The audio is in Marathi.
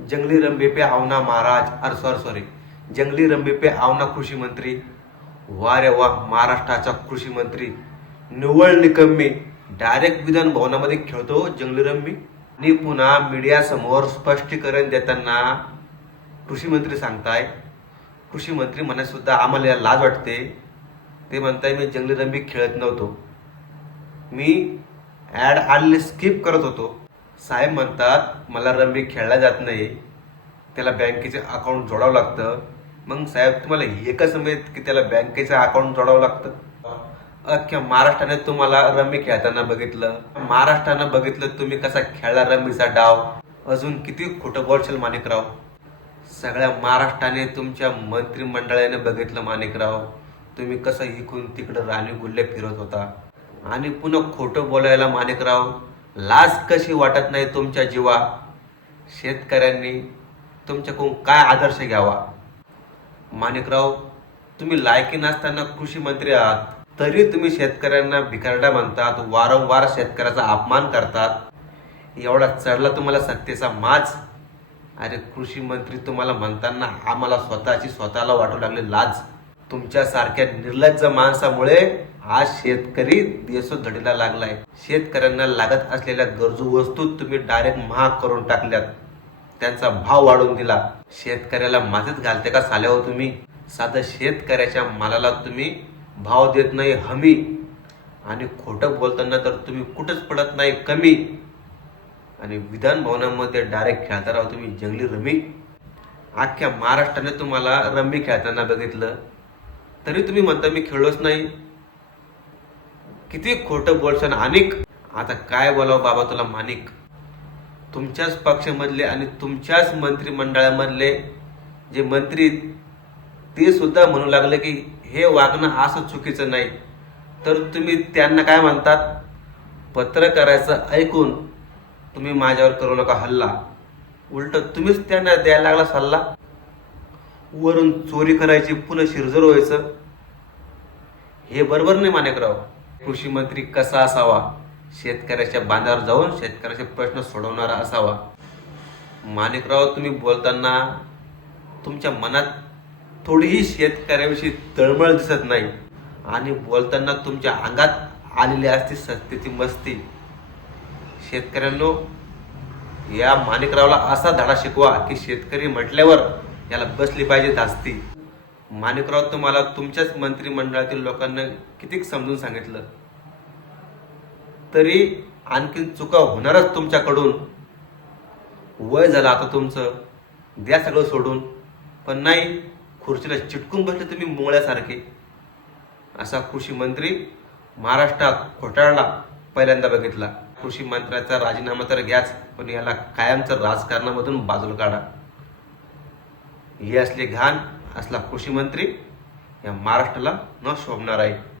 जंगली रंबे पे आवना महाराज अर सॉरी सॉरी. जंगली रंबे पे आवना कृषी मंत्री. वा रे वा महाराष्ट्राचा कृषी मंत्री. निव्वळ निकम्मी. डायरेक्ट विधान भवनामध्ये खेळतो हो जंगली रंबी. आणि पुन्हा मीडिया समोर स्पष्टीकरण देताना कृषी मंत्री सांगताय. कृषी मंत्री म्हणत सुद्धा आम्हाला या लाज वाटते. ते म्हणताय मी जंगली रंबी खेळत नव्हतो. मी ॲड आणले स्किप करत होतो. साहेब म्हणतात मला रंबी खेळला जात नाही. त्याला बँकेचे अकाउंट जोडावं लागतं. मग साहेब तुम्हाला हे कसं माहीत की त्याला बँकेचं अकाउंट जोडावं लागतं? अख्ख्या महाराष्ट्राने तुम्हाला रम्मी खेळताना बघितलं. महाराष्ट्रानं बघितलं तुम्ही कसा खेळला रम्मीचा डाव. अजून किती खोटं बोलशील माणिकराव? सगळ्या महाराष्ट्राने तुमच्या मंत्रिमंडळाने बघितलं माणिकराव. तुम्ही कसं इकून तिकडं राणी गुल्ले फिरत होता. आणि पुन्हा खोटं बोलायला माणिकराव. लाज कशी वाटत नाही तुमच्या जीवा? शेतकऱ्यांनी तुमच्याकडून काय आदर्श घ्यावा? माणिकराव तुम्ही लायकी नसताना कृषी मंत्री आहात. तरी तुम्ही शेतकऱ्यांना भिकारडा म्हणतात वारंवार शेतकऱ्याचा अपमान करतात. एवढा चढला तुम्हाला सत्तेचा माज? अरे कृषी मंत्री तुम्हाला म्हणताना आम्हाला स्वतःची स्वतःला वाटू लागली लाज. तुमच्यासारख्या निर्लज्ज माणसामुळे आज शेतकरी देशोधडीला लागलाय. शेतकऱ्यांना लागत असलेल्या गरजू वस्तू तुम्ही डायरेक्ट महाग करून टाकल्यात. त्यांचा भाव वाढवून दिला. शेतकऱ्याला मातीत घालते का साल्यावर हो तुम्ही? साधं शेतकऱ्याच्या मालाला तुम्ही भाव देत नाही हमी. आणि खोटं बोलताना तर तुम्ही कुठंच पडत नाही कमी. आणि विधान भवनामध्ये डायरेक्ट खेळता राहू हो तुम्ही जंगली रमी. अख्ख्या महाराष्ट्राने तुम्हाला रम्मी खेळताना बघितलं. तरी तुम्ही म्हणता मी खेळलोच नाही. किती खोटं बोलशान आणिक आता काय बोलावं बाबा तुला मानिक? तुमच्याच पक्षामधले आणि तुमच्याच मंत्रिमंडळामधले जे मंत्री ते सुद्धा म्हणू लागले की हे वागणं असं चुकीचं नाही. तर तुम्ही त्यांना काय म्हणतात? पत्रकाराचं ऐकून तुम्ही माझ्यावर करू नका हल्ला. उलट तुम्हीच त्यांना द्यायला लागला सल्ला. वरून चोरी करायची पुन्हा शिरजोर व्हायचं. हे बरोबर नाही मानेकराव कृषी मंत्री कसा असावा? शेतकऱ्याच्या बांधावर जाऊन शेतकऱ्याचे प्रश्न सोडवणारा असावा. माणिकराव तुम्ही बोलताना तुमच्या मनात थोडीही शेतकऱ्याविषयी तळमळ दिसत नाही. आणि बोलताना तुमच्या अंगात आलेली असते सत्तेची मस्ती. शेतकऱ्यांनो या माणिकरावला असा धडा शिकवा की शेतकरी म्हटल्यावर याला बसली पाहिजे धास्ती. माणिकराव तुम्हाला तुमच्याच मंत्रिमंडळातील लोकांना किती समजून सांगितलं? तरी आणखीन चुका होणारच तुमच्याकडून. वय झालं आता तुमचं. द्या सगळं सोडून. पण नाही खुर्चीला चिटकून बसले तुम्ही मोळ्यासारखे. असा कृषी मंत्री महाराष्ट्रात खोटाळला पहिल्यांदा बघितला. कृषी मंत्र्याचा राजीनामा तर घ्याच पण याला कायमचं राजकारणामधून बाजूला काढा. हे असले घाण असला कृषी मंत्री या महाराष्ट्राला न शोभणार आहे